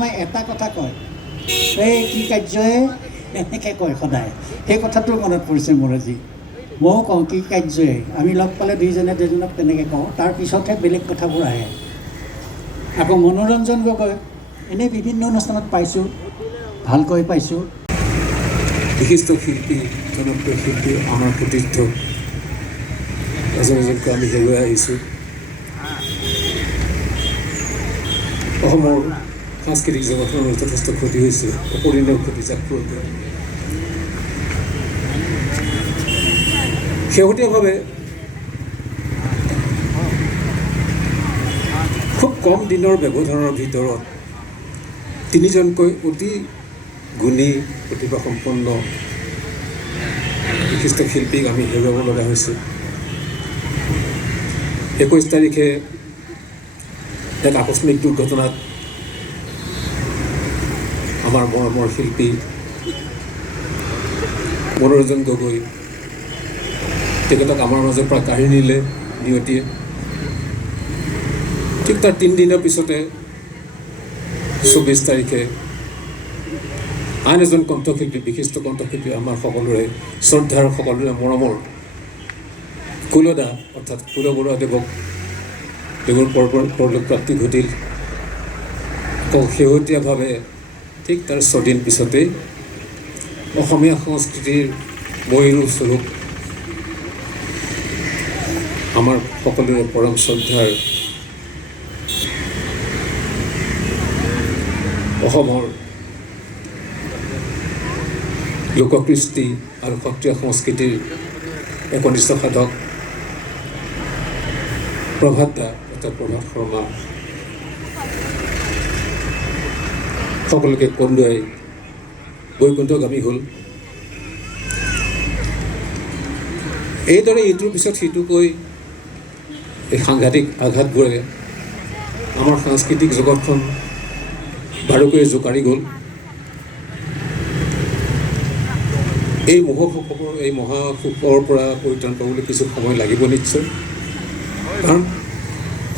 শৰ্মাই এটা কথা কয়, এই কি কাৰ্যই এনেকৈ কয় সদায়। সেই কথাটো মনত পৰিছে মোৰ আজি। ময়ো কওঁ কি কাৰ্যই, আমি লগ পালে দুইজনে দুজনক তেনেকৈ কওঁ, তাৰপিছতহে বেলেগ কথাবোৰ আহে। আকৌ মনোৰঞ্জন গগৈ এনেই বিভিন্ন অনুষ্ঠানত পাইছোঁ, ভালকৈ পাইছোঁ। বিশিষ্ট শিল্পী, জনপ্ৰিয় শিল্পী, আমাৰ সতীৰ্থ এজন এজনকৈ আমি হেৰুৱাই আহিছোঁ। অসমৰ সাংস্কৃতিক জগতৰ যথেষ্ট ক্ষতি হৈছে, অপৰিণৰ ক্ষতি যাক প্ৰয়োগ কৰে। শেহতীয়াভাৱে খুব কম দিনৰ ব্যৱধানৰ ভিতৰত তিনিজনকৈ অতি গুণী প্ৰতিভাসম্পন্ন বিশিষ্ট শিল্পীক আমি হেৰুৱাব লগা হৈছে। 21 তাৰিখে এক আকস্মিক দুৰ্ঘটনাত আমাৰ মৰমৰ শিল্পী মনোৰঞ্জন গগৈ তেখেতক আমাৰ মাজৰ পৰা কাঢ়ি নিলে নিয়তিয়ে। ঠিক তাৰ 3 দিনৰ পিছতে 24 তাৰিখে আন এজন কণ্ঠশিল্পী, বিশিষ্ট কণ্ঠশিল্পী, আমাৰ সকলোৰে শ্ৰদ্ধাৰ, সকলোৰে মৰমৰ কুলদা অৰ্থাৎ কুল বৰুৱাদেৱক দেৱৰ পৰলোক প্ৰাপ্তি ঘটিল। আকৌ শেহতীয়াভাৱে ঠিক তাৰ 6 দিন পিছতেই অসমীয়া সংস্কৃতিৰ ময়ূৰ স্বৰূপ আমাৰ সকলোৰে পৰম শ্ৰদ্ধাৰ অসমৰ লোককৃষ্টি আৰু সত্ৰীয়া সংস্কৃতিৰ একনিষ্ঠ সাধক প্ৰভাত দা অৰ্থাৎ প্ৰভাত শৰ্মা সকলোকে কন্দুৱাই বৈকুণ্ঠগামী হ'ল। এইদৰে ইটোৰ পিছত সিটোকৈ এই সাংঘাতিক আঘাতবোৰে আমাৰ সাংস্কৃতিক জগতখন বাৰুকৈ জোকাৰি গ'ল। এই মহাশোকৰ পৰা পৰিত্ৰাণ পাবলৈ কিছু সময় লাগিব নিশ্চয়, কাৰণ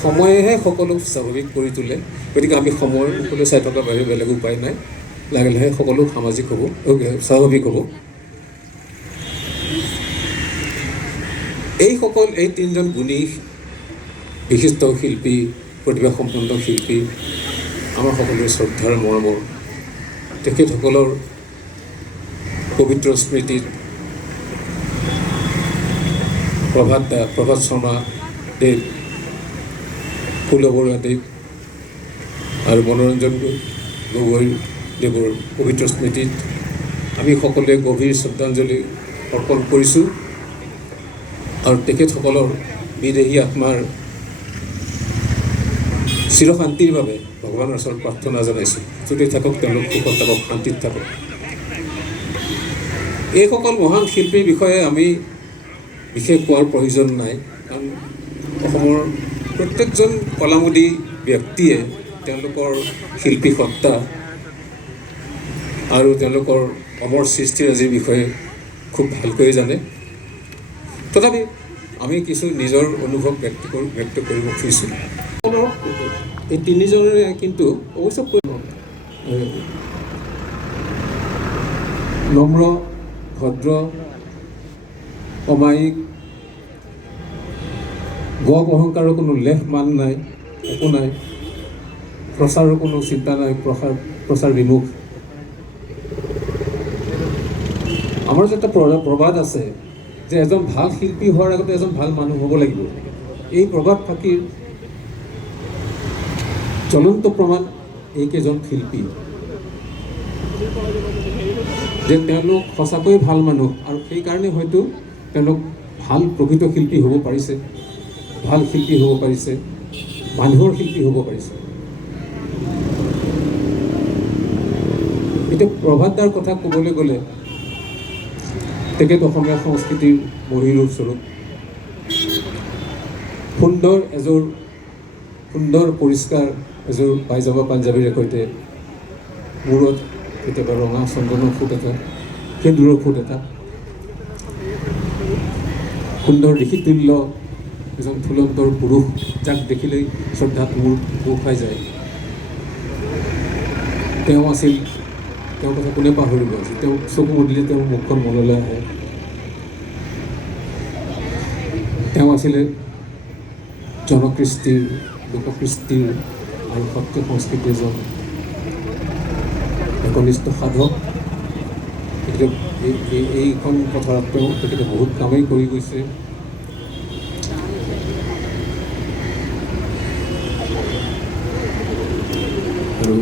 সময়েহে সকলো স্বাভাৱিক কৰি তোলে। গতিকে আমি সময়ৰ সকলো চাই থকাৰ বাহিৰে বেলেগ উপায় নাই। লাহে লাহে সকলো সামাজিক হ'ব, স্বাভাৱিক হ'ব। এই 3জন গুণী বিশিষ্ট শিল্পী, প্ৰতিভাসম্পন্ন শিল্পী, আমাৰ সকলোৰে শ্ৰদ্ধাৰ মৰমৰ, তেখেতসকলৰ পবিত্ৰ স্মৃতিত প্ৰভাত শৰ্মা দেৱ, কুল বৰুৱা দেৱ আৰু মনোৰঞ্জন গগৈ দেৱৰ পবিত্ৰ স্মৃতিত আমি সকলোৱে গভীৰ শ্ৰদ্ধাঞ্জলি অৰ্পণ কৰিছোঁ আৰু তেখেতসকলৰ বিদেহী আত্মাৰ চিৰশান্তিৰ বাবে ভগৱানৰ ওচৰত প্ৰাৰ্থনা জনাইছোঁ। যদি থাকক তেওঁলোক সুখত থাকক, শান্তিত থাকক। এইসকল মহান শিল্পীৰ বিষয়ে আমি বিশেষ কোৱাৰ প্ৰয়োজন নাই, কাৰণ অসমৰ প্ৰত্যেকজন কলামুদী ব্যক্তিয়ে তেওঁলোকৰ শিল্পী সত্তা আৰু তেওঁলোকৰ অমৰ সৃষ্টিৰাজিৰ বিষয়ে খুব ভালকৈ জানে। তথাপি আমি কিছু নিজৰ অনুভৱ ব্যক্ত কৰিব খুজিছোঁ। এই তিনিজনৰে কিন্তু অৱশ্যে নম্ৰ, ভদ্ৰ, অমায়িক, গপ অহংকাৰৰ কোনো লেখ মান নাই, একো নাই, প্ৰচাৰৰ কোনো চিন্তা নাই, প্ৰচাৰ বিমুখ। আমাৰ যে এটা প্ৰবাদ আছে যে এজন ভাল শিল্পী হোৱাৰ আগতে এজন ভাল মানুহ হ'ব লাগিব। এই প্ৰবাদ ফাঁকিৰ জ্বলন্ত প্ৰমাণ এইকেইজন শিল্পী, যে তেওঁলোক সঁচাকৈ ভাল মানুহ আৰু সেইকাৰণে হয়তো তেওঁলোক ভাল প্ৰকৃত শিল্পী হ'ব পাৰিছে, ভাল শিল্পী হ'ব পাৰিছে, মানুহৰ শিল্পী হ'ব পাৰিছে। এতিয়া প্ৰভাত দাৰ কথা ক'বলৈ গ'লে তেখেত অসমীয়া সংস্কৃতিৰ মহিৰুৰ স্বৰূপ। সুন্দৰ পৰিষ্কাৰ এযোৰ পাইজামা পাঞ্জাবীৰে সৈতে মূৰত কেতিয়াবা ৰঙা চন্দনৰ ফুট এটা, সেন্দুৰৰ ফুট এটা, সুন্দৰ দেশীতুল্য এজন ফুলন্তৰ পুৰুষ, যাক দেখিলেই শ্ৰদ্ধাত মূৰ খাই যায়। তেওঁ আছিল, তেওঁৰ কথা কোনে পাহৰিব আছিল, তেওঁ চকু মুদিলে তেওঁৰ মুখখন মনলৈ আহে। তেওঁ আছিলে জনকৃষ্টিৰ, লোককৃষ্টিৰ আৰু সত্ৰীয় সংস্কৃতিৰ এজন একনিষ্ঠ সাধক। তেখেতে এইখন পথাৰত তেওঁ তেখেতে বহুত কামেই কৰি গৈছে। আৰু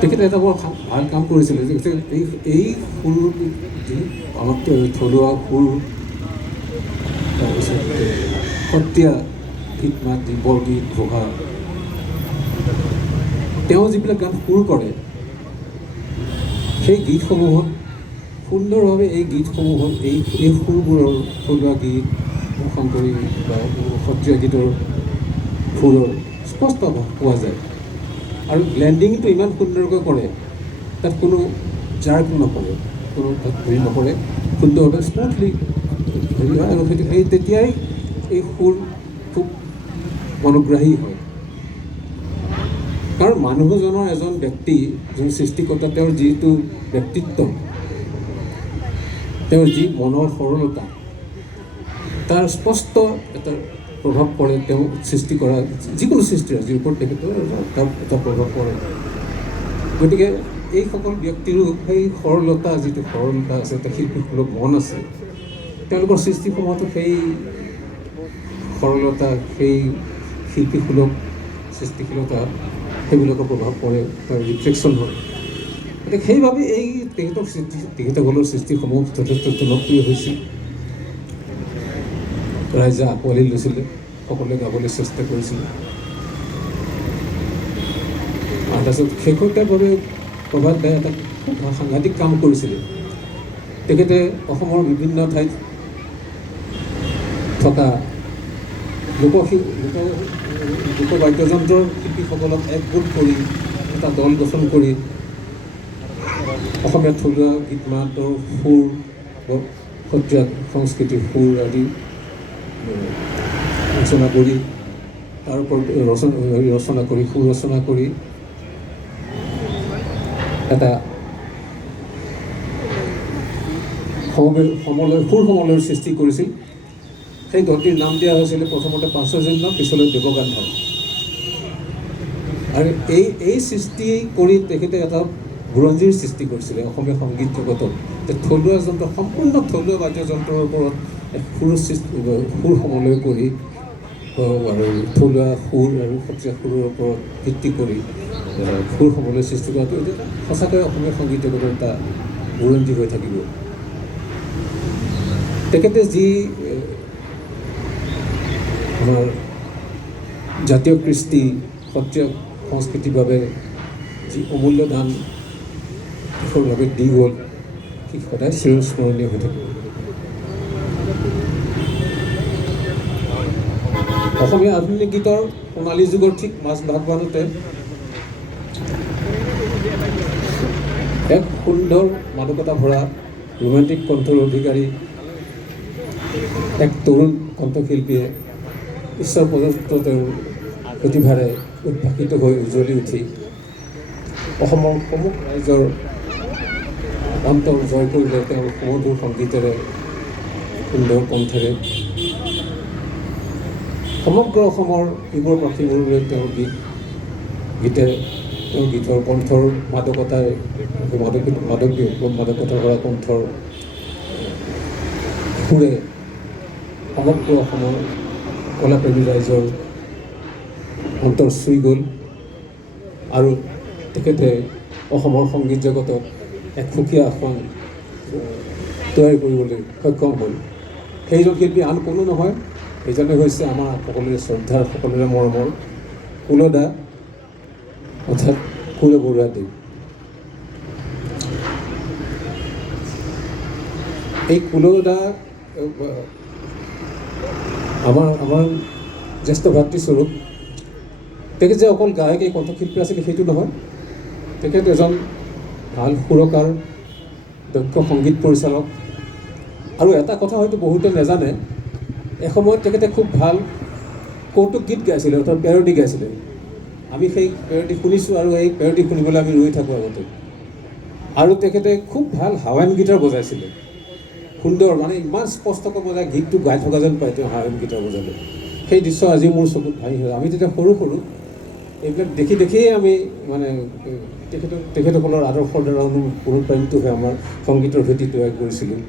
তেখেতে এটা বৰ ভাল কাম কৰিছিলে যে এই সুৰ যি আমাৰ থলুৱা সুৰ, তাৰপিছত সত্ৰীয়া গীত মাত, বৰগীত, ঘোষা, তেওঁ যিবিলাক গান সুৰ কৰে সেই গীতসমূহত সুন্দৰভাৱে এই গীতসমূহত এই সুৰবোৰৰ থলুৱা গীত, শংকৰী বা সত্ৰীয়া গীতৰ সুৰৰ স্পষ্ট পোৱা যায়। আৰু ব্লেণ্ডিংটো ইমান সুন্দৰকৈ কৰে, তাত কোনো জাৰ্ক নকৰে, কোনো তাত হেৰি নকৰে, সুন্দৰভাৱে স্মুথলি হেৰি হয়। আৰু সেই তেতিয়াই এই সুৰ খুব মনোগ্ৰাহী হয়। কাৰণ মানুহজনৰ এজন ব্যক্তি, যোন সৃষ্টিকৰ্তা, তেওঁৰ যিটো ব্যক্তিত্ব, তেওঁৰ যি মনৰ সৰলতা, তাৰ স্পষ্ট এটা প্ৰভাৱ পৰে তেওঁ সৃষ্টি কৰা যিকোনো সৃষ্টিৰাজিৰ ওপৰত তেখেতৰ এটা প্ৰভাৱ পৰে। গতিকে এইসকল ব্যক্তিৰো সেই সৰলতা, যিটো সৰলতা আছে, এটা শিল্পীসুলভ মন আছে, তেওঁলোকৰ সৃষ্টিসমূহতো সেই সৰলতা, সেই শিল্পীসুলভ সৃষ্টিশীলতা, সেইবিলাকৰ প্ৰভাৱ পৰে, তাৰ ৰিফ্লেকশ্যন হয়। গতিকে সেইবাবে এই তেখেতসকলৰ সৃষ্টিসমূহ যথেষ্ট জনপ্ৰিয় হৈছিল, ৰাইজে আঁকোৱালি লৈছিলে, সকলোৱে গাবলৈ চেষ্টা কৰিছিলে। আৰু তাৰপিছত শেহতীয়াভাৱে প্ৰভাত দাই এটা খুব সাংঘাতিক কাম কৰিছিলে। তেখেতে অসমৰ বিভিন্ন ঠাইত থকা লোকবাদ্যযন্ত্ৰৰ শিল্পীসকলক একগোট কৰি এটা দল গঠন কৰি অসমীয়া থলুৱা গীত মাতৰ সুৰ, সত্ৰীয়া সংস্কৃতিৰ সুৰ আদি ৰচনা কৰি, তাৰ ওপৰত ৰচনা কৰি, সুৰ ৰচনা কৰি এটা সুৰ সমলয়ৰ সৃষ্টি কৰিছিল। সেই দলটিৰ নাম দিয়া হৈছিলে প্ৰথমতে পাঞ্চজন্য, পিছলৈ দেৱগান্ধৱ। আৰু এই সৃষ্টি কৰি তেখেতে এটা বুৰঞ্জীৰ সৃষ্টি কৰিছিলে অসমীয়া সংগীত জগতত, যে থলুৱা যন্ত্ৰ, সম্পূৰ্ণ থলুৱা বাদ্যযন্ত্ৰৰ ওপৰত এক সুৰ সমলয় কৰি আৰু থলুৱা সুৰ আৰু সত্ৰীয়া সুৰৰ ওপৰত ভিত্তি কৰি সুৰ সমলয় সৃষ্টি কৰাটো এইটো সঁচাকৈ অসমীয়া সংগীত জগতৰ এটা বুৰঞ্জী হৈ থাকিব। তেখেতে যি আমাৰ জাতীয় কৃষ্টি, সত্ৰীয়া সংস্কৃতিৰ বাবে যি অমূল্য দান কঠোৰভাৱে দি গ'ল, সি সদায় চিৰস্মৰণীয় হৈ থাকিব। অসমীয়া আধুনিক গীতৰ সোণালী যুগৰ ঠিক মাজ ভাগবানতে এক সুন্দৰ মাদকতা ভৰা ৰোমান্টিক কণ্ঠৰ অধিকাৰী এক তৰুণ কণ্ঠশিল্পীয়ে ঈশ্বৰ প্ৰদত্ত তেওঁৰ প্ৰতিভাৰে উদ্ভাসিত হৈ উজ্বলি উঠি অসমৰ সমূহ ৰাইজৰ অন্তৰ জয় কৰিলে তেওঁৰ সুমধুৰ সংগীতেৰে, সুন্দৰ কণ্ঠেৰে। সমগ্ৰ অসমৰ ইমূৰ পৰা সিমূৰলৈ তেওঁৰ গীতে, তেওঁৰ গীতৰ কণ্ঠৰ মাদকতাই, মাদকতা ভৰা কণ্ঠৰ সুৰে সমগ্ৰ অসমৰ কলাপ্ৰেমী ৰাইজৰ অন্তৰ চুই গ'ল। আৰু তেখেতে অসমৰ সংগীত জগতত এক সুকীয়া আসন তৈয়াৰ কৰিবলৈ সক্ষম হ'ল। সেইজন শিল্পী আন কোনো নহয়, সেইজনে হৈছে আমাৰ সকলোৰে শ্ৰদ্ধাৰ, সকলোৰে মৰমৰ কুলদা, অৰ্থাৎ কুল বৰুৱাদেৱ। এই কুলদা আমাৰ জ্যেষ্ঠ ভাতৃস্বৰূপ। তেখেত যে অকল গায়কী কণ্ঠশিল্পী আছিলে সেইটো নহয়, তেখেত এজন ভাল সুৰকাৰ, দক্ষ সংগীত পৰিচালক। আৰু এটা কথা হয়তো বহুতে নাজানে, এসময়ত তেখেতে খুব ভাল কৌতুক গীত গাইছিলে, অৰ্থাৎ পেৰডি গাইছিলে। আমি সেই পেৰডি শুনিছোঁ আৰু এই পেৰডি শুনিবলৈ আমি ৰৈ থাকোঁ আগতে। আৰু তেখেতে খুব ভাল হাৱাইন গীটাৰ বজাইছিলে, সুন্দৰ, মানে ইমান স্পষ্টকৈ বজাই গীতটো গাই থকা যেন পায় তেওঁ হাৱাইন গীটাৰ বজালে। সেই দৃশ্য আজি মোৰ চকুত ভাহি হয়। আমি তেতিয়া সৰু এইবিলাক দেখিয়ে আমি মানে তেখেতসকলৰ আদৰ্শৰ দ্বাৰা অনুপ্ৰাণিত হৈ আমাৰ সংগীতৰ ভেটি তৈয়াৰ কৰিছিলোঁ।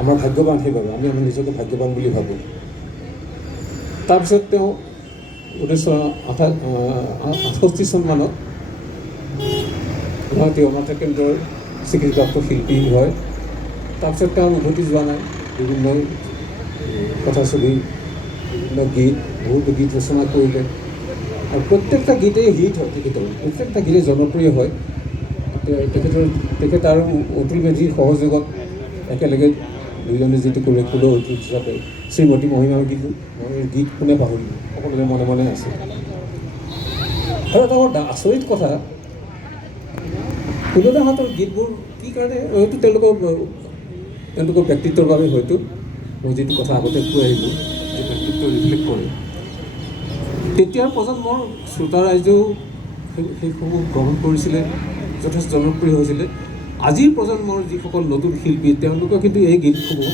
আমাৰ ভাগ্যৱান সেইবাবে আমি নিজকে ভাগ্যৱান বুলি ভাবোঁ। তাৰপিছত তেওঁ 1968 চনমানত গুৱাহাটী অনাথ কেন্দ্ৰৰ স্বীকৃতিপ্ৰাপ্ত শিল্পী হয়। তাৰপিছত তেওঁ উভতি যোৱা নাই, বিভিন্ন কথাছবি, বিভিন্ন গীত, বহুতো গীত ৰচনা কৰিলে আৰু প্ৰত্যেকটা গীতেই হিট হয় তেখেতৰ, প্ৰত্যেকটা গীতেই জনপ্ৰিয় হয়। তেখেত আৰু অতুল মেধিৰ সহযোগত একেলগে দুইজনে যিটো কৰে কুলৰ অতুল হিচাপে শ্ৰীমতী মহিমাৰ গীত কোনে পাহৰিব, সকলোৰে মনে মনে আছে। আৰু এটা বৰ আচৰিত কথা, কুলদাহঁতৰ গীতবোৰ কি কাৰণে, হয়তো তেওঁলোকৰ ব্যক্তিত্বৰ বাবে, হয়তো মই যিটো কথা আগতে কৈ আহিলোঁ যে ব্যক্তিত্ব ৰিফ্লেক্ট কৰে। তেতিয়াৰ প্ৰজন্মৰ শ্ৰোতা ৰাইজেও সেইসমূহ গ্ৰহণ কৰিছিলে, যথেষ্ট জনপ্ৰিয় হৈছিলে। আজিৰ প্ৰজন্মৰ যিসকল নতুন শিল্পী তেওঁলোকে কিন্তু এই গীতসমূহ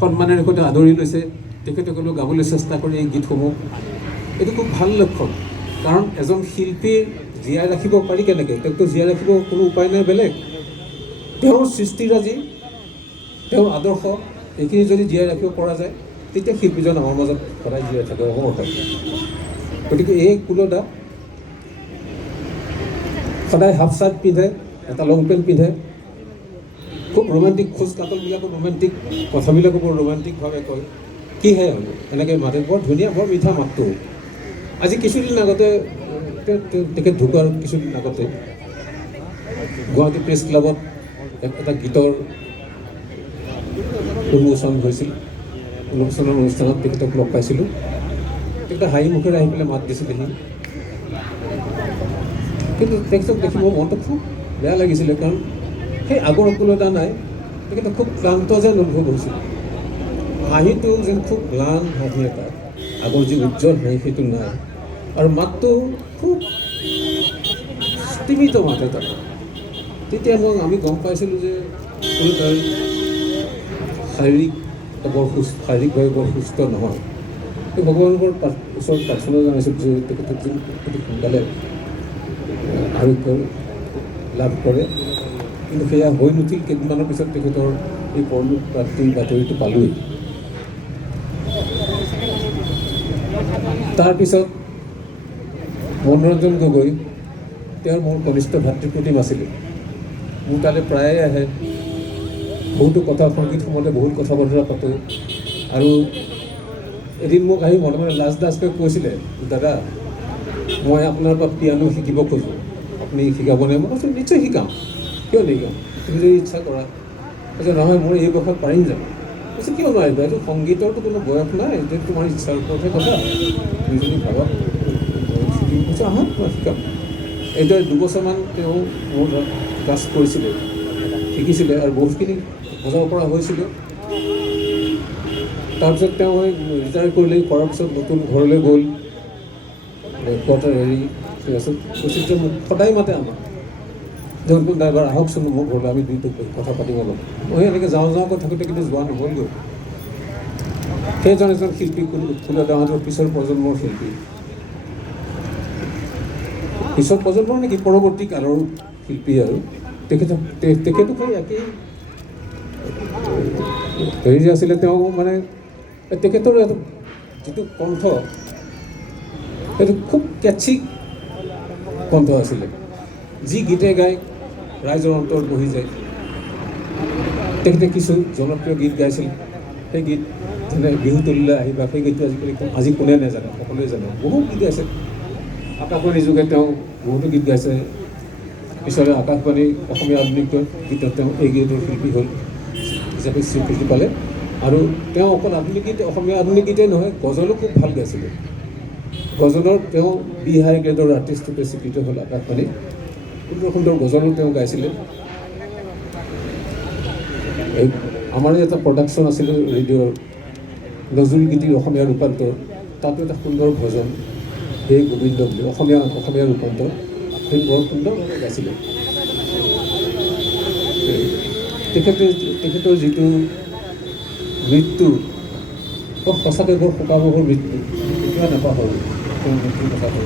সন্মানেৰে সৈতে আদৰি লৈছে, তেখেতসকলেও গাবলৈ চেষ্টা কৰে এই গীতসমূহ। এইটো খুব ভাল লক্ষণ, কাৰণ এজন শিল্পীৰ জীয়াই ৰাখিব পাৰি কেনেকৈ, তেওঁকতো জীয়াই ৰাখিব কোনো উপায় নাই বেলেগ। তেওঁৰ সৃষ্টিৰাজি, তেওঁৰ আদৰ্শ, এইখিনি যদি জীয়াই ৰাখিব পৰা যায় তেতিয়া শিল্পীজন আমাৰ মাজত সদায় জীয়াই থাকে, অমৰ হয়। গতিকে এই কুলদা সদায় হাফ চাৰ্ট পিন্ধে, এটা লং পেণ্ট পিন্ধে, খুব ৰোমান্টিক, খোজ কাটলবিলাকো ৰোমান্টিক, কথাবিলাকো বৰ ৰোমান্টিকভাৱে কয়, কিহে হ'ব এনেকৈ মাতে, বৰ ধুনীয়া, বৰ মিঠা মাতটো। আজি কিছুদিন আগতে তেখেত ঢুকোৱাৰ কিছুদিন আগতে গুৱাহাটী প্ৰেছ ক্লাবত এটা গীতৰ উন্মোচন হৈছিল। উন্মোচনৰ অনুষ্ঠানত তেখেতক লগ পাইছিলোঁ। তেখেতে হাঁহি মুখেৰে আহি পেলাই মাত দিছিলেহি, কিন্তু তেখেতক দেখি মোৰ মনটো খুব বেয়া লাগিছিলে, কাৰণ সেই আগৰ কুলদা নাই, তেখেতে খুব ক্লান্ত যেন অনুভৱ হৈছিল। হাঁহিটো যেন খুব ম্লান হাঁহি এটা, আগৰ যি উজ্জ্বল হাঁহি সেইটো নাই, আৰু মাতটো খুব স্তিমিত মাত এটা। তেতিয়া আমি গম পাইছিলোঁ যে কুলদাৰ শাৰীৰিকভাৱে বৰ সুস্থ নহয়। ভগৱানৰ ওচৰত প্ৰাৰ্থনা জনাইছোঁ যে তেখেতক অতি সোনকালে আৰোগ্য লাভ কৰে, কিন্তু সেয়া হৈ নুঠিল। কেইদিনমানৰ পিছত তেখেতৰ এই পৰলোক প্ৰাপ্তিৰ বাতৰিটো পালোঁৱেই। তাৰপিছত মনোৰঞ্জন গগৈ, তেওঁৰ মোৰ কনিষ্ঠ ভাতৃপ্ৰতিম আছিলে, মোৰ তালৈ প্ৰায়ে আহে, বহুতো কথা, সংগীত সম্বন্ধে বহুত কথা বতৰা পাতোঁ। আৰু এদিন মোক আহি মনে মনে লাজকৈ কৈছিলে, দাদা মই আপোনাৰ পৰা পিয়ানো শিকিব খোজোঁ, আপুনি শিকাবনে? মই কৈছোঁ নিশ্চয় শিকাম, কিয় নিশিকাম, তুমি যদি ইচ্ছা কৰা। কৈছে নহয়, মই এই বয়সত পাৰিম জানো? কৈছে কিয় নোৱাৰিবা, এইটো সংগীতৰতো কোনো বয়স নাই, এইটো তোমাৰ ইচ্ছাৰ ওপৰতহে কথা, তুমি যদি ভাবা শিকিম। কৈছোঁ আহা, মই শিকাম। এইদৰে 2 বছৰমান তেওঁ মোৰ ক্লাছ কৰিছিলে, শিকিছিলে, আৰু বহুতখিনি বজাব পৰা হৈছিলোঁ। তাৰপিছত তেওঁ ৰিটায়াৰ কৰিলে, কৰাৰ পিছত নতুন ঘৰলৈ গ'ল, কোৱাৰ্টাৰ ঠিক আছে। কৈছিল মোক সদায় মাতে আমাক, দেখোন কোন ড্ৰাইভাৰ আহকচোন মোৰ ঘৰলৈ, আমি দুইটো কথা পাতিব অলপ। মই এনেকৈ যাওঁ থাকোঁতে কিন্তু যোৱা নহ'লগৈ। সেইজন এজন শিল্পী, কুলদাহঁতৰ পিছৰ প্ৰজন্মৰ শিল্পী, পিছৰ প্ৰজন্মৰ নেকি, পৰৱৰ্তী কালৰ শিল্পী। আৰু তেখেতো সেই একেই হেৰি আছিলে। তেওঁ মানে তেখেতৰ যিটো কণ্ঠ, সেইটো খুব কেটচি কণ্ঠ আছিলে। যি গীতে গাই ৰাইজৰ অন্তৰত বহি যায়। তেখেতে কিছু জনপ্ৰিয় গীত গাইছিল, সেই গীত যেনে বিহু তলিলৈ আহিবা, সেই গীতটো আজি কোনে নাজানে, সকলোৱে জানে। বহুত গীত গাইছে, আকাশবাণী যোগে তেওঁ বহুতো গীত গাইছে। পিছলৈ আকাশবাণী অসমীয়া আধুনিক গীতত তেওঁ এই গীতৰ শিল্পী হ'ল হিচাপে স্বীকৃতি পালে। আৰু তেওঁ অকল আধুনিক গীত, অসমীয়া আধুনিক গীতেই নহয়, গজলো খুব ভাল গাইছিলে। গজলৰ তেওঁ বি হাই গ্ৰেডৰ আৰ্টিষ্ট ৰূপে স্বীকৃত হ'ল আকাশবাণী। সুন্দৰ সুন্দৰ গজলো তেওঁ গাইছিলে। আমাৰ এটা প্ৰডাকশ্যন আছিলে ৰেডিঅ'ৰ, নজৰুল গীতিৰ অসমীয়া ৰূপান্তৰ, তাতো এটা সুন্দৰ ভজন হে গোবিন্দ বুলি অসমীয়া ৰূপান্তৰ সেই বৰ সুন্দৰ গাইছিলে। তেখেতৰ যিটো মৃত্যু বৰ সঁচাকৈ বৰ শোকাবহৰ মৃত্যু, কেতিয়াও নাপাহৰোঁ তেওঁৰ মৃত্যুৰ কথাটো।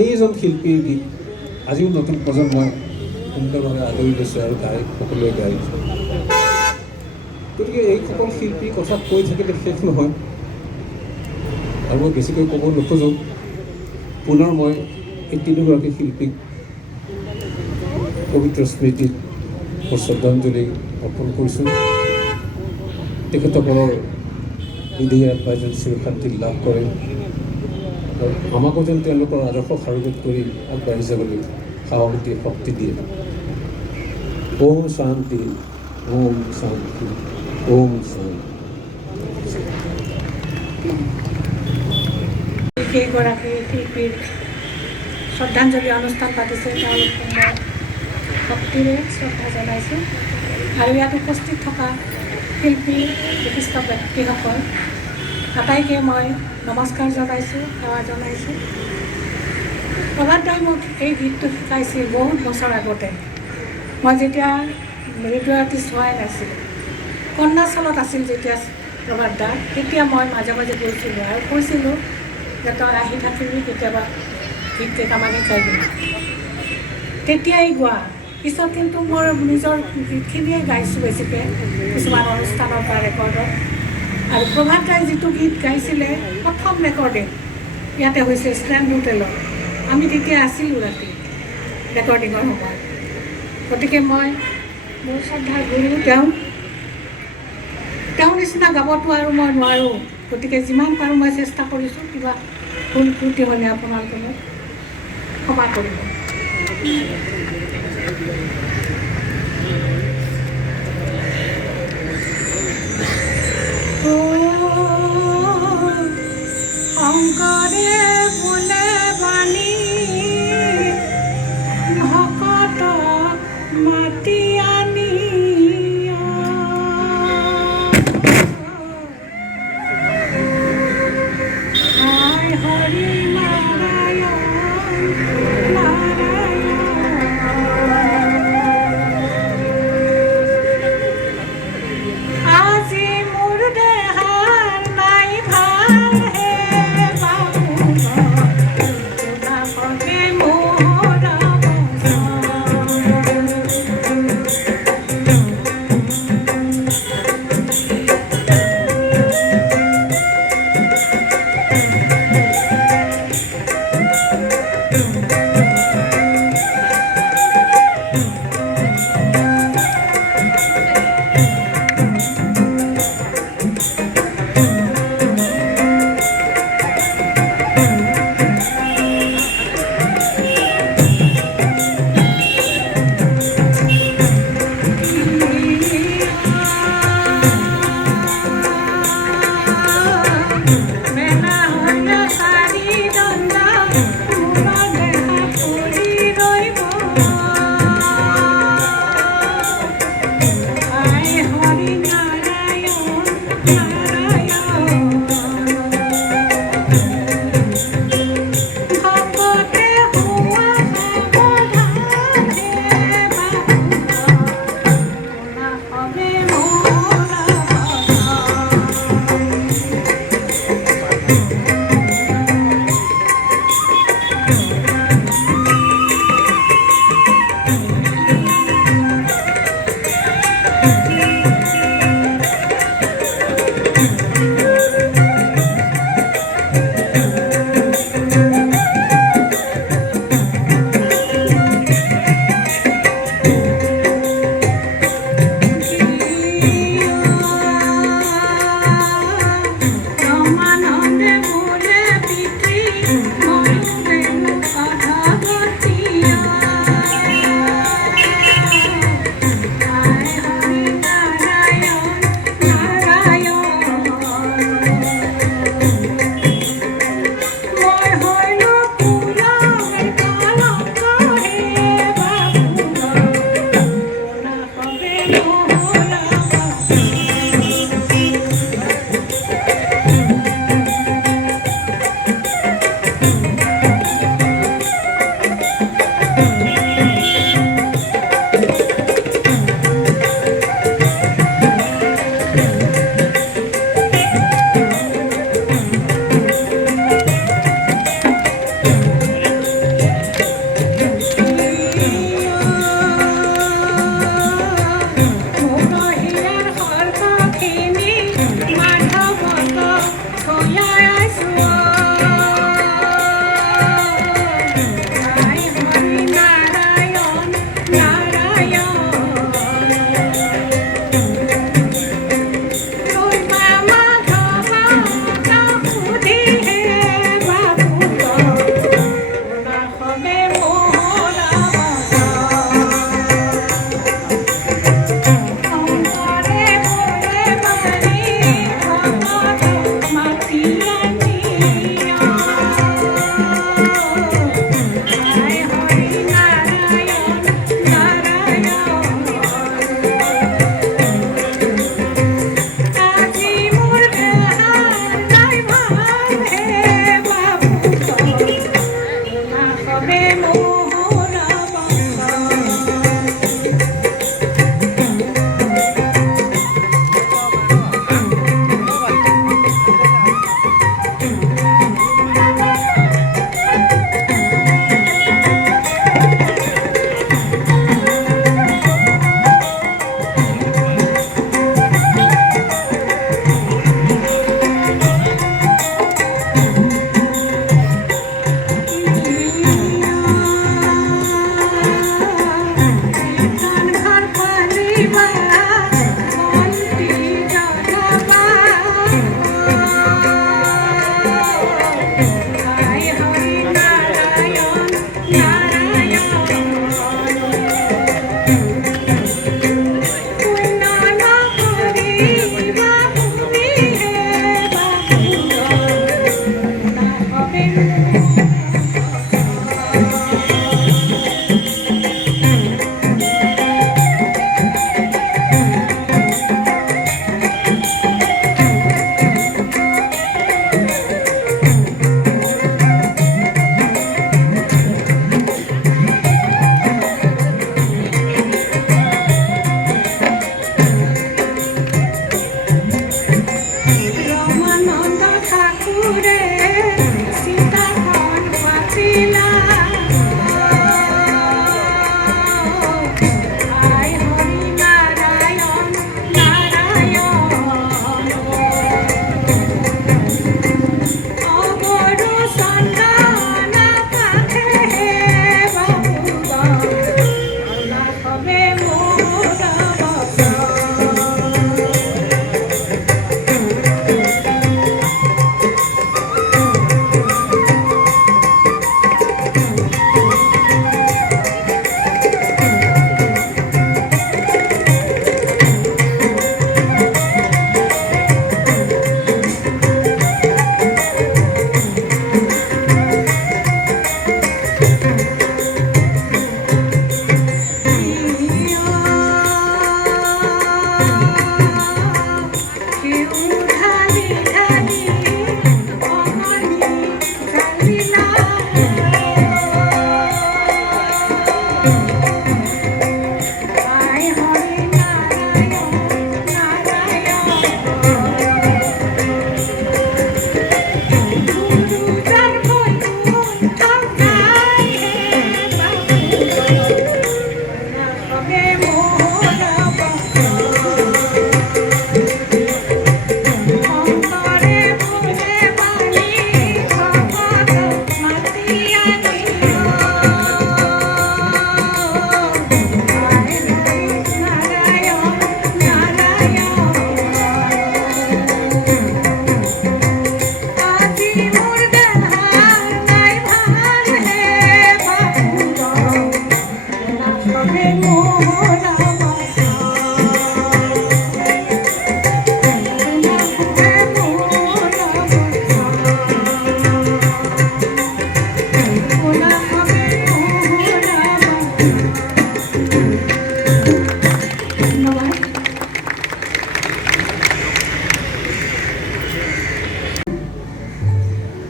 এইজন শিল্পীৰ গীত আজিও নতুন প্ৰজন্মই সুন্দৰভাৱে আদৰি লৈছে আৰু গাই সকলোৱে গাই। গতিকে এইসকল শিল্পীৰ কথা কৈ থাকিলে শেষ নহয় আৰু মই বেছিকৈ ক'ব নোখোজোঁ। পুনৰ মই এই তিনিগৰাকী শিল্পীক পবিত্ৰ স্মৃতিত মোৰ শ্ৰদ্ধাঞ্জলি অৰ্পণ কৰিছোঁ। তেখেতসকলৰ হৃদয় আত্মাই যেন চিৰশান্তি লাভ কৰে আৰু আমাকো যেন তেওঁলোকৰ আদৰ্শ সাৰোগত কৰি আগবাঢ়ি যাবলৈ সাহস দিয়ে, শক্তি দিয়ে। ওম শান্তি, ওম শান্তি, ওম শান্তি। কেইগৰাকী শিল্পীৰ শ্ৰদ্ধাঞ্জলি অনুষ্ঠান পাতিছে, তেওঁলোকক মই ভক্তিৰে শ্ৰদ্ধা জনাইছোঁ। আৰু ইয়াত উপস্থিত থকা শিল্পী বিশিষ্ট ব্যক্তিসকল আটাইকে মই নমস্কাৰ জনাইছোঁ, সেৱা জনাইছোঁ। প্ৰভাত দাই মোক এই গীতটো শিকাইছিল বহুত বছৰ আগতে। মই যেতিয়া ৰেডিঅ' আৰ্টিষ্ট হোৱাই নাছিলোঁ, কন্যাচলত আছিল যেতিয়া প্ৰভাত দা, তেতিয়া মই মাজে মাজে গৈছিলোঁ আৰু কৈছিলোঁ যে তই আহি থাকিবি, কেতিয়াবা গীত কেইটামান শিকাই দিম। তেতিয়াই গোৱা। পিছত কিন্তু মোৰ নিজৰ গীতখিনিয়ে গাইছোঁ বেছিকৈ, কিছুমান অনুষ্ঠানত বা ৰেকৰ্ডত। আৰু প্ৰভাত দাই যিটো গীত গাইছিলে প্ৰথম ৰেকৰ্ডিং ইয়াতে হৈছে ষ্ট্ৰেণ্ড হোটেলত। আমি তেতিয়া আছিলোঁ ৰাতি ৰেকৰ্ডিঙৰ সময়ত। গতিকে মই মোৰ শ্ৰদ্ধাৰ গুৰু তেওঁ নিচিনা গাবতো আৰু মই নোৱাৰোঁ। গতিকে যিমান পাৰোঁ মই চেষ্টা কৰিছোঁ, কিবা ভুল ত্ৰুটি হ'লে আপোনালোকে ক্ষমা কৰিব। শংকৰে বোলে বাণী ভকত মাতি আনি হৰি নাৰায়ণ আজি মোৰ দেহাৰ নাই ভাল হে বাবু পগে মোৰ মেলা হইল চাৰি দণ্ড হবে মোহৰা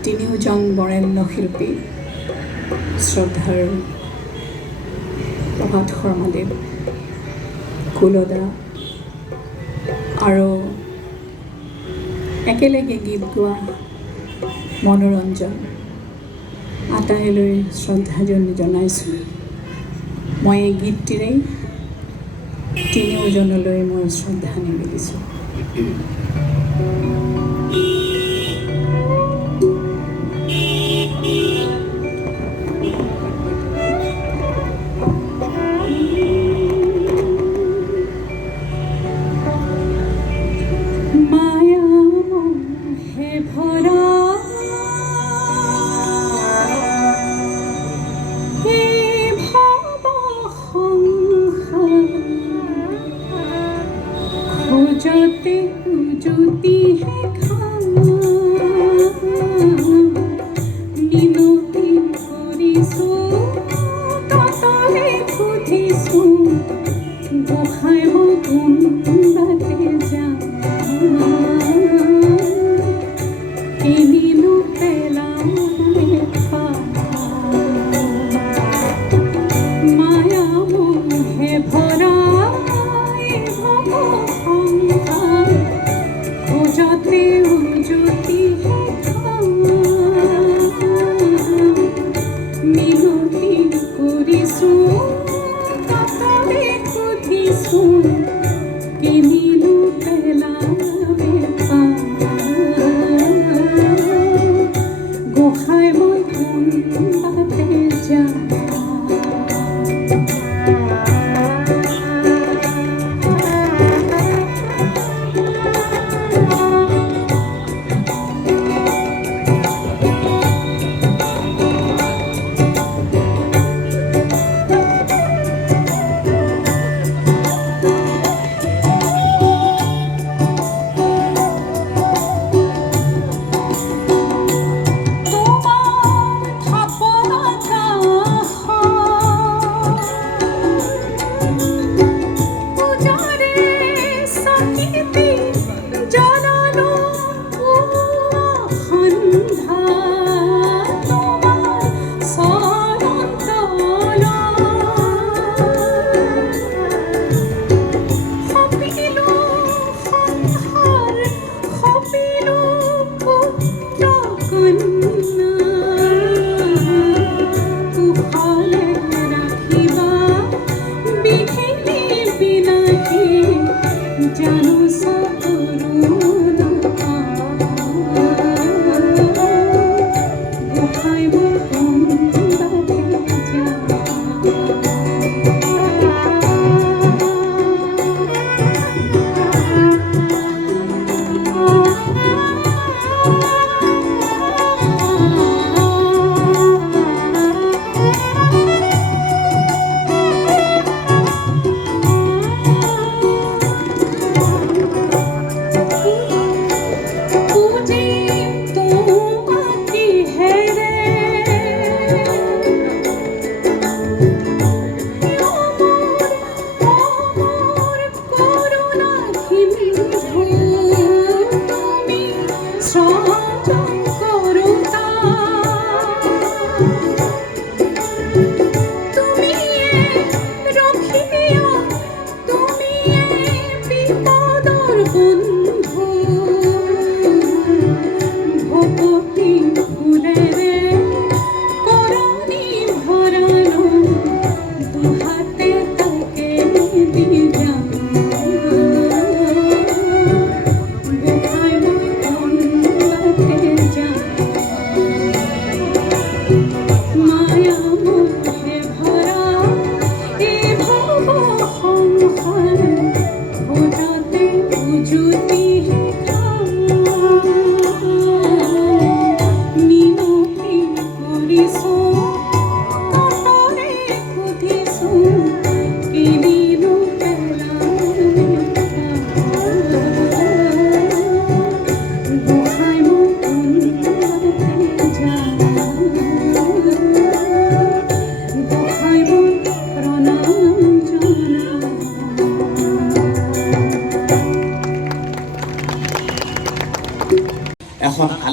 তিনিওজন বৰেণ্য শিল্পী শ্ৰদ্ধাৰ প্ৰভাত শৰ্মাদেৱ, কুলদা আৰু একেলগে গীত গোৱা মনোৰঞ্জন আটাইলৈ শ্ৰদ্ধাঞ্জলি জনাইছোঁ। মই এই গীতটিৰেই তিনিওজনলৈ মই শ্ৰদ্ধা নিবেদিছোঁ। खोजते जुती है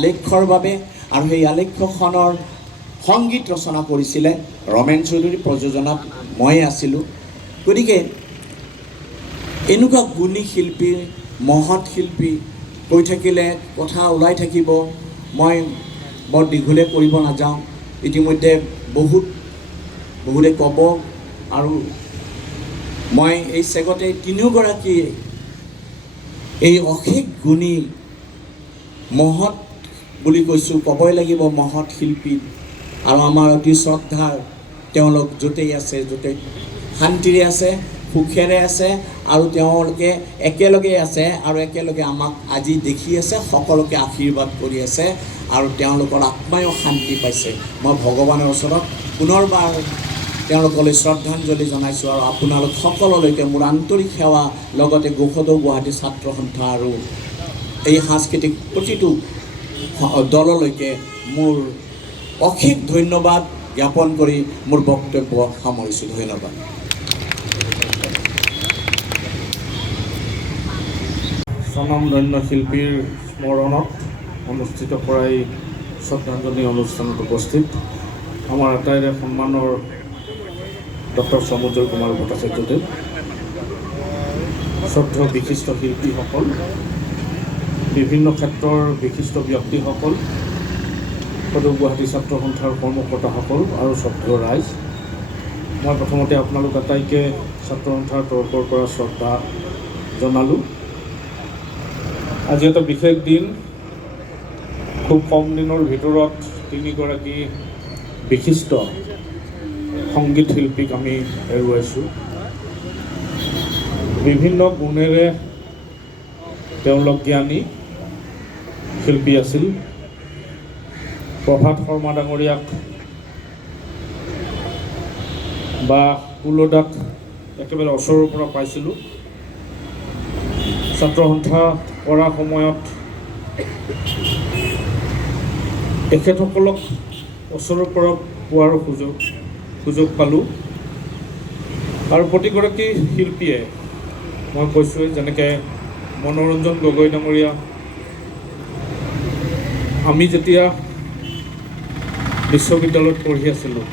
আলেখ্যৰ বাবে আৰু সেই আলেখ্যখনৰ সংগীত ৰচনা কৰিছিলে ৰমেন চৌধুৰী, প্ৰযোজনাত মই আছিলোঁ। গতিকে এনেকুৱা গুণী শিল্পী, মহৎ শিল্পী কৈ থাকিলে কথা ওলাই থাকিব, মই বৰ দীঘলীয়া কৰিব নাযাওঁ। ইতিমধ্যে বহুতে ক'ব আৰু মই এই চেগতে তিনিওগৰাকী এই অশেষ গুণী মহৎ বুলি কৈছোঁ, ক'বই লাগিব মহৎ শিল্পী আৰু আমাৰ অতি শ্ৰদ্ধাৰ তেওঁলোক য'তেই আছে, য'তে শান্তিৰে আছে, সুখেৰে আছে আৰু তেওঁলোকে একেলগে আছে আৰু একেলগে আমাক আজি দেখি আছে, সকলোকে আশীৰ্বাদ কৰি আছে আৰু তেওঁলোকৰ আত্মায়ো শান্তি পাইছে। মই ভগৱানৰ ওচৰত পুনৰবাৰ তেওঁলোকলৈ শ্ৰদ্ধাঞ্জলি জনাইছোঁ আৰু আপোনালোক সকলোলৈকে মোৰ আন্তৰিক সেৱা, লগতে গোসদৌ গুৱাহাটী ছাত্ৰ সন্থা আৰু এই সাংস্কৃতিক প্ৰতিটো দললৈকে মোৰ অশেষ ধন্যবাদ জ্ঞাপন কৰি মোৰ বক্তব্য সামৰিছোঁ। ধন্যবাদ। স্বনামধন্য শিল্পীৰ স্মৰণত অনুষ্ঠিত কৰা এই শ্ৰদ্ধাঞ্জলি অনুষ্ঠানত উপস্থিত আমাৰ আটাইৰে সন্মানৰ ডক্টৰ সমুজ্জ্বল কুমাৰ ভট্টাচাৰ্যদেৱ, শ্ৰদ্ধেয় বিশিষ্ট শিল্পীসকল, বিভিন্ন ক্ষেত্ৰৰ বিশিষ্ট ব্যক্তিসকল, সদৌ গুৱাহাটী ছাত্ৰ সন্থাৰ কৰ্মকৰ্তাসকল আৰু শ্ৰদ্ধেয় ৰাইজ, মই প্ৰথমতে আপোনালোক আটাইকে ছাত্ৰ সন্থাৰ তৰফৰ পৰা শ্ৰদ্ধা জনালোঁ। আজি এটা বিশেষ দিন, খুব কম দিনৰ ভিতৰত তিনিগৰাকী বিশিষ্ট সংগীত শিল্পীক আমি হেৰুৱাইছোঁ। বিভিন্ন গুণেৰে তেওঁলোক জ্ঞানী শিল্পী আছিল। প্ৰভাত শৰ্মা ডাঙৰীয়াক বা কুলদাক একেবাৰে ওচৰৰ পৰা পাইছিলোঁ। ছাত্ৰ সন্থা কৰাৰ সময়ত তেখেতসকলক ওচৰৰ পৰা পোৱাৰ সুযোগ পালোঁ আৰু প্ৰতিগৰাকী শিল্পীয়ে, মই কৈছোঁৱেই, যেনেকৈ মনোৰঞ্জন গগৈ ডাঙৰীয়া, আমি যেতিয়া বিশ্ববিদ্যালয়ত পঢ়ি আছিলোঁ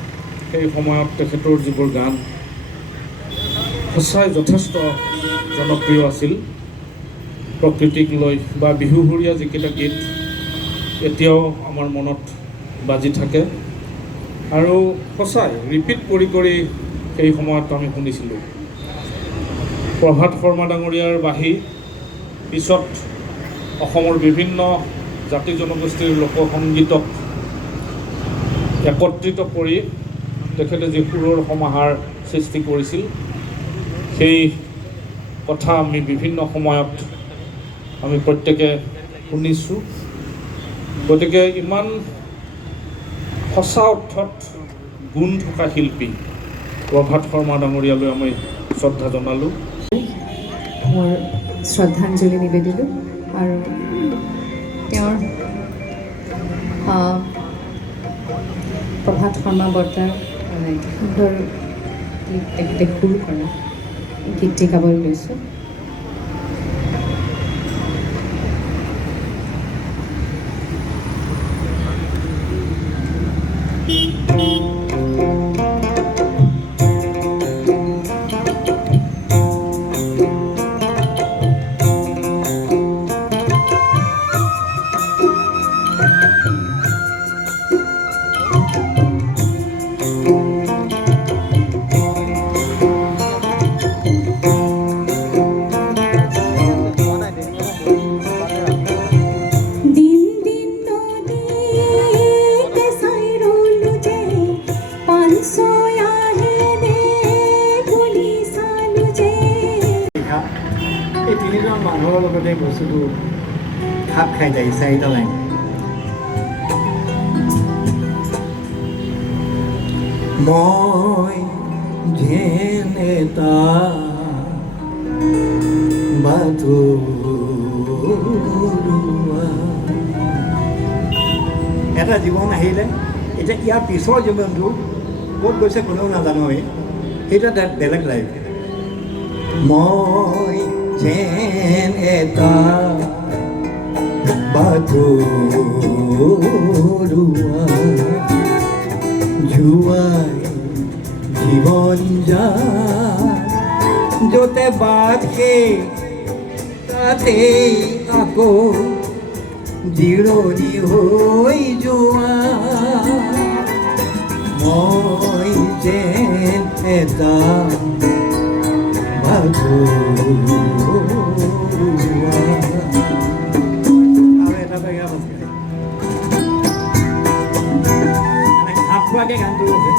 সেই সময়ত তেখেতৰ যিবোৰ গান সঁচাই যথেষ্ট জনপ্ৰিয় আছিল। প্ৰকৃতিক লৈ বা বিহুসুৰীয়া যিকেইটা গীত এতিয়াও আমাৰ মনত বাজি থাকে আৰু সঁচাই ৰিপিট কৰি কৰি সেই সময়ত আমি শুনিছিলোঁ। প্ৰভাত শৰ্মা ডাঙৰীয়াৰ বাঁহী পিছত অসমৰ বিভিন্ন জাতি জনগোষ্ঠীৰ লোকসংগীতক একত্ৰিত কৰি তেখেতে যি সুৰৰ সমাহাৰ সৃষ্টি কৰিছিল, সেই কথা আমি বিভিন্ন সময়ত আমি প্ৰত্যেকে শুনিছোঁ। গতিকে ইমান সঁচা অৰ্থত গুণ থকা শিল্পী প্ৰভাত শৰ্মা ডাঙৰীয়ালৈ আমি শ্ৰদ্ধা জনালোঁ। মোৰ শ্ৰদ্ধাঞ্জলি নিবেদিলোঁ আৰু তেওঁৰ প্ৰভাত শৰ্মা বৰ্তাৰ সুন্দৰ গীত তেখেতে সুৰ কৰা গীতটি গাবলৈ লৈছোঁ। এই তিনিজন মানুহৰ লগতে বস্তুটো খাপ খাই যায়। চাৰিটা লাইন মই যেন এটা বাটৰুৱা, এটা জীৱন আহিলে, এতিয়া ইয়াৰ পিছৰ জীৱনটো ক'ত গৈছে কোনেও নাজানোৱেই, সেইটো এটা বেলেগ লাইফ। মই যেন এটা আধৰুৱা জুৱাই জীৱন যায় য'তে বাটে তাতেই আকৌ জিৰণি হৈ যোৱা মই যেন এটা ভাগৰুৱা আৰু এটা বেগা বস্তু খাপ খোৱাকৈ গানটো আছে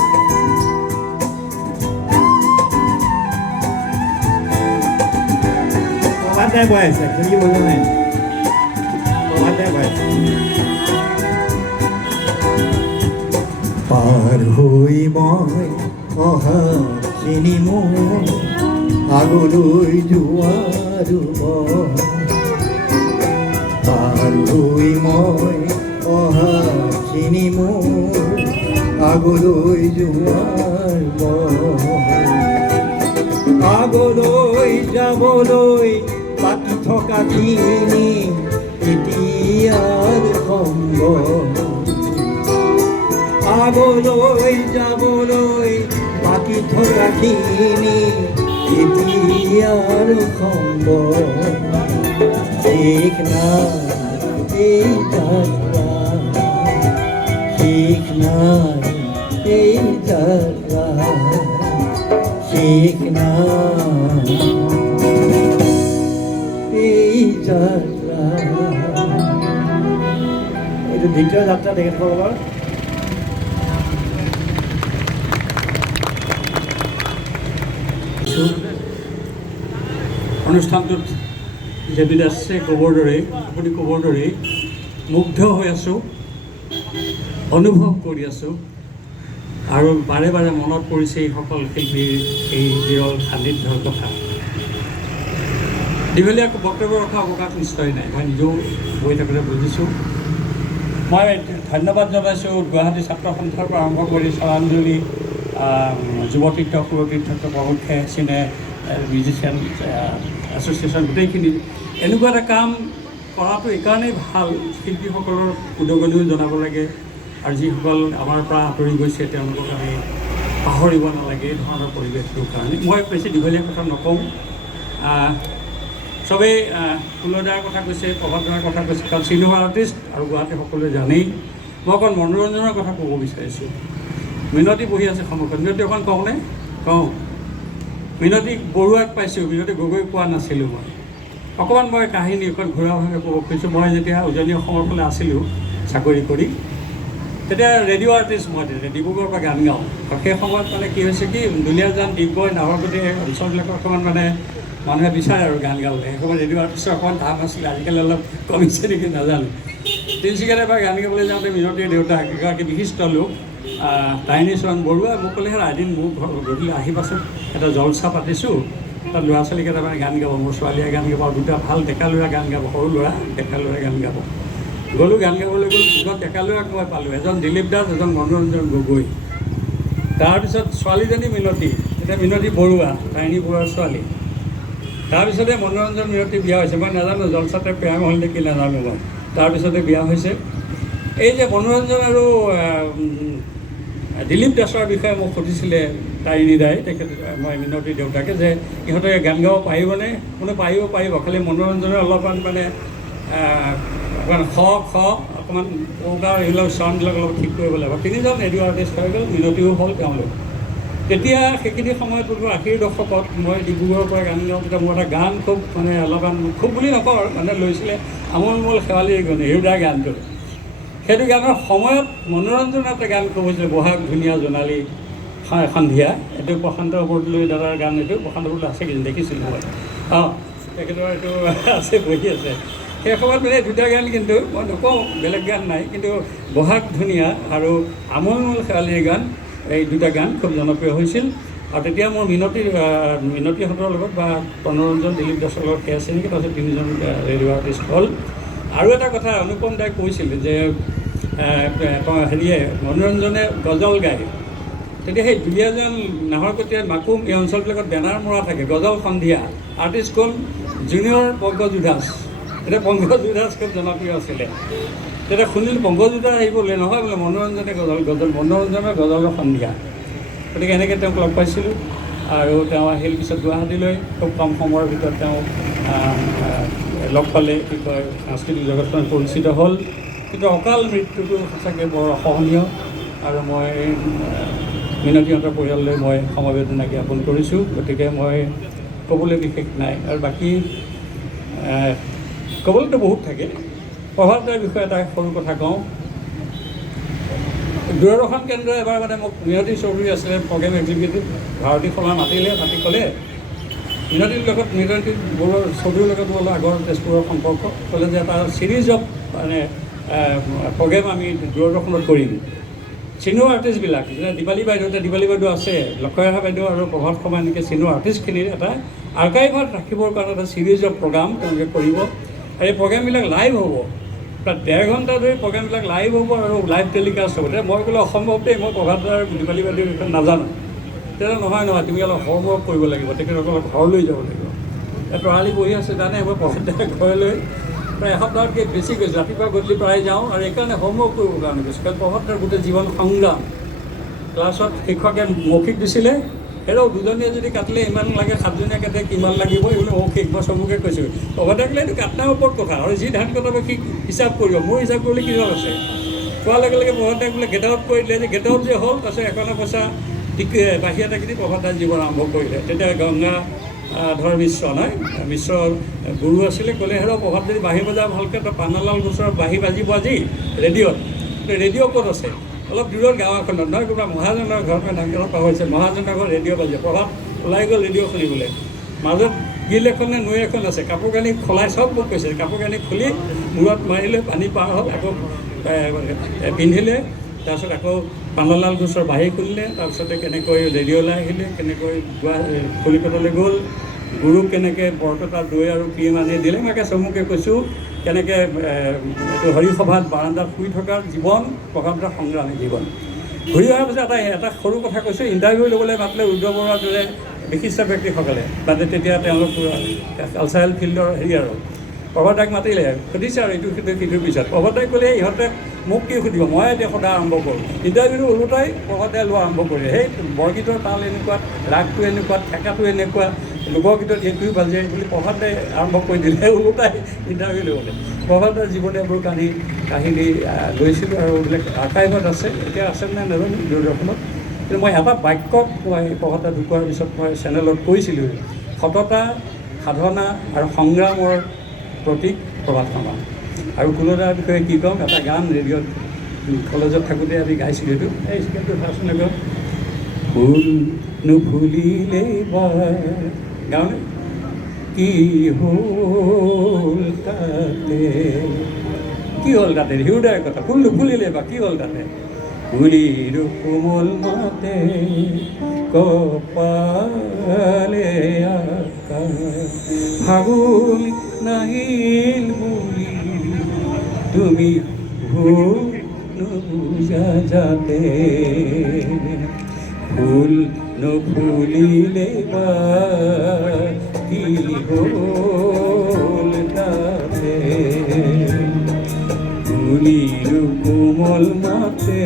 প্ৰভাতে বৈ আছে তুমি বোজা নাই প্ৰভাতে বৈ আছে পাৰ হৈ মই অহাখিনি মোৰ আগলৈ যোৱাৰো পাৰ হৈ মই অহাখিনি মোৰ আগলৈ যোৱাৰ আগলৈ যাবলৈ বাকী থকাখিনি এতিয়াৰ সম্ভৱ আগলৈ যাবলৈ বাকী থকাখিনি এতিয়াৰ সম্ভৱ শেষ নাই এই যাত্ৰা শেষ নাই এই যাত্ৰা শেষ নাই এই যাত্ৰা এইটো দ্বিতীয় যাত্ৰা তেখেতসকলৰ অনুষ্ঠানটোত জেবি দাসে ক'বৰ দৰে আপুনি ক'বৰ দৰে মুগ্ধ হৈ আছোঁ অনুভৱ কৰি আছোঁ আৰু বাৰে বাৰে মনত পৰিছে এইসকল শিল্পীৰ এই বিৰল সান্নিধ্যৰ কথা দীঘলীয়া বক্তব্য ৰখা অৱকাশ নিশ্চয় নাই মই নিজেও গৈ থাকোঁতে বুজিছোঁ মই ধন্যবাদ জনাইছোঁ গুৱাহাটী ছাত্ৰ সন্থাৰ পৰা আৰম্ভ কৰি শ্ৰদ্ধাঞ্জলি যুৱতীৰ্থ সুৰতীৰ্থ প্ৰমুখ্যে চিনে মিউজিচিয়ান এছ'চিয়েশ্যন গোটেইখিনি এনেকুৱা এটা কাম কৰাটো এইকাৰণেই ভাল শিল্পীসকলৰ উদগনিও জনাব লাগে আৰু যিসকল আমাৰ পৰা আঁতৰি গৈছে তেওঁলোকক আমি পাহৰিব নালাগে এই ধৰণৰ পৰিৱেশটোৰ কাৰণে মই বেছি দীঘলীয়া কথা নকওঁ চবেই ফুলদাৰ কথা কৈছে প্ৰভাতদাৰ কথা কৈছে কাৰণ চিনেমা আৰ্টিষ্ট আৰু গুৱাহাটী সকলোৱে জানেই মই অকণ মনোৰঞ্জনৰ কথা ক'ব বিচাৰিছোঁ মিনতী বহি আছে সন্মুখত মিনতী অকণ কওঁনে কওঁ মিনতী বৰুৱাক পাইছোঁ মিনতী গগৈক পোৱা নাছিলোঁ মই অকণমান মই কাহিনী অকণ ঘৰুৱাভাৱে ক'ব খুজিছোঁ মই যেতিয়া উজনি অসমৰ ফালে আছিলোঁ চাকৰি কৰি তেতিয়া ৰেডিঅ' আৰ্টিষ্ট মই তেতিয়া ডিব্ৰুগড়ৰ পৰা গান গাওঁ আৰু সেই সময়ত মানে কি হৈছে কি দুলীয়াজান ডিগবৈ নাহৰকটী এই অঞ্চলবিলাকৰ অকণমান মানে মানুহে বিচাৰে আৰু গান গাবলৈ সেই সময়ত ৰেডিঅ' আৰ্টিষ্টৰ অকণমান দাম আছিলে আজিকালি অলপ কমিছে নেকি নাজানো তিনিচুকীয়ালৈ পৰা গান গাবলৈ যাওঁতে মিনতীৰ দেউতাক এগৰাকী বিশিষ্ট লোক তাইনী চৰণ বৰুৱা মোক ক'লে হেৰা এদিন মোৰ ঘৰ গধূলি আহিবাচোন এটা জলচা পাতিছোঁ তাত ল'ৰা ছোৱালীকেইটামানে গান গাব মোৰ ছোৱালীয়ে গান গাব আৰু দুটা ভাল ডেকা ল'ৰা গান গাব সৰু ল'ৰা ডেকা ল'ৰাই গান গাব গ'লোঁ গান গাবলৈ গ'লোঁ দুজন ডেকা ল'ৰাক মই পালোঁ এজন দিলীপ দাস এজন মনোৰঞ্জন গগৈ তাৰপিছত ছোৱালীজনী মিনতী এতিয়া মিনতী বৰুৱা তাইনী বৰুৱাৰ ছোৱালী তাৰপিছতে মনোৰঞ্জন মিনতী বিয়া হৈছে মই নাজানো জলচাতে প্ৰেম হ'ল নেকি নাজানো মই তাৰপিছতে বিয়া হৈছে এই যে মনোৰঞ্জন আৰু দিলীপ দাসৰ বিষয়ে মোক সুধিছিলে তাইনী দাই তেখেত মই মিনতীৰ দেউতাকে যে ইহঁতে গান গাব পাৰিবনে মানে পাৰিব খালি মনোৰঞ্জনে অলপমান মানে অকণমান অকণমান কৌকাৰ এইবিলাক চাউণ্ডবিলাক অলপ ঠিক কৰিব লাগিব তিনিজন ৰেডিঅ' আৰ্টিষ্ট হৈ গ'ল মিনতীও হ'ল তেওঁলোক তেতিয়া সেইখিনি সময়ত 80ৰ দশকত মই ডিব্ৰুগড়ৰ পৰা গান গাওঁ তেতিয়া মোৰ এটা গান খুব মানে অলপমান খুব বুলি নকওঁ মানে লৈছিলে আমোলমোল শেৱালীৰ গণে হৃদয় গানটো সেইটো গানৰ সময়ত মনোৰঞ্জনৰ এটা গান খুব হৈছিলে বহাগ ধুনীয়া জোনালী সন্ধিয়া এইটো প্ৰশান্ত বৰদলৈ দাদাৰ গান এইটো প্ৰশান্ত বৰদলৈ আছে কিন্তু দেখিছিলোঁ মই তেখেতৰ এইটো আছে বহি আছে সেই সময়ত মানে দুটা গান কিন্তু মই নকওঁ বেলেগ গান নাই কিন্তু বহাগ ধুনীয়া আৰু আমোলমোল শেৱালীৰ গান এই দুটা গান খুব জনপ্ৰিয় হৈছিল আৰু তেতিয়া মোৰ মিনতীহঁতৰ লগত বা মনোৰঞ্জন দিলীপ দাসৰ লগত সেই আছে নেকি তাৰপিছত তিনিজন ৰেডিঅ' আৰ্টিষ্ট হ'ল আৰু এটা কথা অনুপম দাই কৈছিল যে হেৰিয়ে মনোৰঞ্জনে গজল গায় তেতিয়া সেই দুলীয়াজান নাহৰকটীয়া মাকুম এই অঞ্চলবিলাকত বেনাৰ মৰা থাকে গজল সন্ধিয়া আৰ্টিষ্ট কোন জুনিয়ৰ পংকজ দাস এতিয়া পংকজ দাস খুব জনপ্ৰিয় আছিলে। তেতিয়া শুনিলোঁ পংকজ দাস আহিব বোলে, নহয় বোলে মনোৰঞ্জনে গজল মনোৰঞ্জনৰ গজলৰ সন্ধিয়া। গতিকে এনেকৈ তেওঁক লগ পাইছিলোঁ আৰু তেওঁ আহিল পিছত গুৱাহাটীলৈ। খুব কম সময়ৰ ভিতৰত তেওঁ লগ পালে, কি কয়, সাংস্কৃতিক জগতখন পৰিচিত হ'ল। কিন্তু অকাল মৃত্যুটো সঁচাকৈ বৰ অসহনীয় আৰু মই মিনতীহঁতৰ পৰিয়াললৈ মই সমবেদনা জ্ঞাপন কৰিছোঁ। গতিকে মই ক'বলৈ বিশেষ নাই। আৰু বাকী ক'বলৈতো বহুত থাকে। প্ৰভাৱ দাৰ বিষয়ে এটা সৰু কথা কওঁ। দূৰদৰ্শন কেন্দ্ৰই এবাৰ মানে মোক মিনতী চৌধুৰী আছিলে প্ৰগ্ৰেম এক্সিকিউটিভ, ভাৰতী শৰ্মা মাতিলে, মাতি ক'লে মিনতীৰ লগত মিনতী বৰুৱা চৌধুৰীৰ লগত বোলে আগৰ তেজপুৰৰ সম্পৰ্ক, ক'লে যে এটা ছিৰিজ অফ মানে প্ৰগ্ৰেম আমি দূৰদৰ্শনত কৰিম। চিনিয়ৰ আৰ্টিষ্টবিলাক যেনে দীপালী বাইদেউ আছে, লক্ষৰেখা বাইদেউ আৰু প্ৰভাত শৰ্মা, এনেকৈ চিনিয়ৰ আৰ্টিষ্টখিনিৰ এটা আৰ্কাইভত ৰাখিবৰ কাৰণে এটা ছিৰিজ অফ প্ৰগ্ৰাম তেওঁলোকে কৰিব। আৰু এই প্ৰগ্ৰেমবিলাক লাইভ হ'ব, প্ৰায় 1.5 ঘণ্টা ধৰি প্ৰগ্ৰেমবিলাক লাইভ হ'ব আৰু লাইভ টেলিকাষ্ট হ'ব। মই ক'লো অসম্ভৱ দেই, মই প্ৰভাত আৰু দীপালী বাইদেউৰ বিষয়ে নাজানো। তেতিয়া নহয় তুমি অলপ হোমৱৰ্ক কৰিব লাগিব, তেখেতসকলক ঘৰলৈ যাব লাগিব। তৰালি বহি আছে জানে, মই প্ৰভাত দাৰ ঘৰলৈ প্ৰায় এসপ্তাহতকৈ বেছি গৈছোঁ, ৰাতিপুৱা গধূলি প্ৰায় যাওঁ। আৰু এইকাৰণে হোমৱৰ্ক কৰিবৰ কাৰণে গৈছোঁ, কাৰণ প্ৰভাত দাৰ গোটেই জীৱন সংগ্ৰাম। ক্লাছত শিক্ষকে মৌখিক দিছিলে, হেৰৌ দুজনীয়ে যদি কাটিলে ইমান লাগে, 7জনীয়ে কাটে কিমান লাগিব, এইবোৰ মৌখিক। মই চবকে কৈছোঁ প্ৰভাত দাক এইটো কাটনাৰ ওপৰত কথা, আৰু যি ধান কটাব সি হিচাপ কৰিব, মোৰ হিচাপ কৰিলে কি হ'ল আছে। কোৱাৰ লগে লগে প্ৰভাত দাক বোলে গেট আউট কৰি দিলে, যে গেট আউট যে হ'ল, তাৰপিছত এখনে পইচা বাহিৰত থাকি প্ৰভাত দাৰ জীৱন আৰম্ভ কৰিলে। তেতিয়া গংগাধৰ মিশ্ৰ নহয়, মিশ্ৰৰ গুৰু আছিলে, ক'লে হেৰৌ প্ৰভাত যদি বাঁহী বজা ভালকৈ, তই পানালাল গোচৰৰ বাঁহী বাজিব আজি ৰেডিঅ'ত। ৰেডিঅ' ক'ত আছে? অলপ দূৰত গাঁও এখনত, নহয় কিবা মহাজনৰ ঘৰ, নামঘৰত পাহৰিছে, মহাজনৰ ঘৰত ৰেডিঅ' বাজে। প্ৰভাত ওলাই গ'ল ৰেডিঅ' শুনিবলৈ। মাজত গিল এখন নে নৈ এখন আছে, কাপোৰ কানি খোলাই চব মোক কৈছে। কাপোৰ কানি খুলি মূৰত মাৰিলে, পানী পাৰ হ'ল, আকৌ পিন্ধিলে, তাৰপিছত আকৌ পানলাল গোচৰ বাঁহী খুলিলে, তাৰপিছতে কেনেকৈ ৰেডিঅ'লৈ আহিলে, কেনেকৈ কলিকতালৈ গ'ল, গুৰুক কেনেকৈ বৰপেটাত দৈ আৰু ক্ৰীম আনি দিলে। মই চমুকে কৈছোঁ কেনেকৈ এইটো হৰিসভাত বাৰান্দাত শুই থকাৰ জীৱন, প্ৰভাত দাৰ সংগ্ৰামী জীৱন। ঘূৰি অহাৰ পিছত এটা সৰু কথা কৈছোঁ, ইণ্টাৰভিউ ল'বলৈ মাতিলে ৰুদ্ৰ বৰুৱাৰ দৰে বিশিষ্ট ব্যক্তিসকলে, তাতে তেতিয়া তেওঁলোক কালচাৰেল ফিল্ডৰ আৰু প্ৰভাত দাক মাতিলে, সুধিছে আৰু ইটোৰ পিছত প্ৰভাত দাই ক'লে ইহঁতে মোক কি সুধিব, মই এতিয়া সদায় আৰম্ভ কৰোঁ। ইণ্টাৰভিউটো ওলোটাই প্ৰভাত দাই লোৱা আৰম্ভ কৰিলে। সেই বৰগীতৰ তাল এনেকুৱা, ৰাগটো এনেকুৱা, ঠেকাটো এনেকুৱা, লোকগীতত এইটোও বাজে বুলি প্ৰভাত দাই আৰম্ভ কৰি দিলে, ওলোটাই ইণ্টাৰভিউ ল'বলৈ। প্ৰভাত দাৰ জীৱনীবোৰ কাহিনী লৈছিলোঁ আৰু এইবিলাক আৰ্কাইভত আছে, এতিয়া আছে নে নাজানো দূৰদৰ্শনত। কিন্তু মই এটা বাক্যত মই প্ৰভাত দাৰ ঢুকোৱাৰ পিছত মই চেনেলত কৈছিলোঁ, সততা, সাধনা আৰু সংগ্ৰামৰ প্ৰতীক প্ৰভাত শৰ্মা। আৰু কুলদাৰ বিষয়ে কি ক'ম, এটা গান ৰেডিঅ'ত কলেজত থাকোঁতে আমি গাইছিলোঁ, এইটো এই স্কেলটো চাচোন আকৌ, ফুল নুফুলিলে গাঁৱলৈ কি হ'ল তাতে, কি হ'ল তাতে, হৃদয়ৰ কথা, ফুল নুফুলিলে বা কি হ'ল তাতে, ফুলিৰ কোমল মাতে কপালে ফাগুন নাহিল বুলি তুমি ভুল নুবুজা যাতে, ফুল নুফুলিলে বা কি হ'ল তাতে, ফুলিৰ কোমল মাতে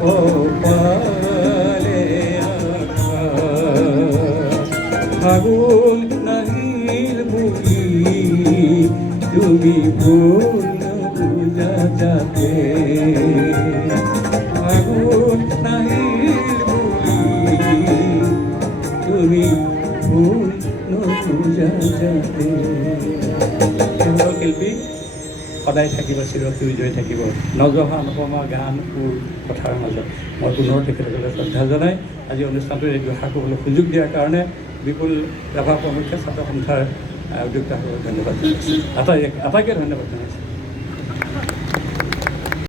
কপালে ফাগুন নাহিল বুলি তুমি ভুল নুবুজা যাতে, ফাগুন নাহিল বুলি তুমি ভুল নুবুজা যাতে। শিল্পী সদায় থাকিব, চিৰসেউজ হৈ থাকিব, নজহা নপমা গান সুৰ কথাৰ মাজত। মই পুনৰ তেখেতসকলে শ্ৰদ্ধা জনাই আজি অনুষ্ঠানটো এই দুষাৰ ক'বলৈ সুযোগ দিয়াৰ কাৰণে বিপুল ৰাভা প্ৰমুখ্যে ছাত্ৰ সন্থাৰ উদ্যোক্তাসকলক ধন্যবাদ জনাইছোঁ, আটাইকে ধন্যবাদ জনাইছোঁ।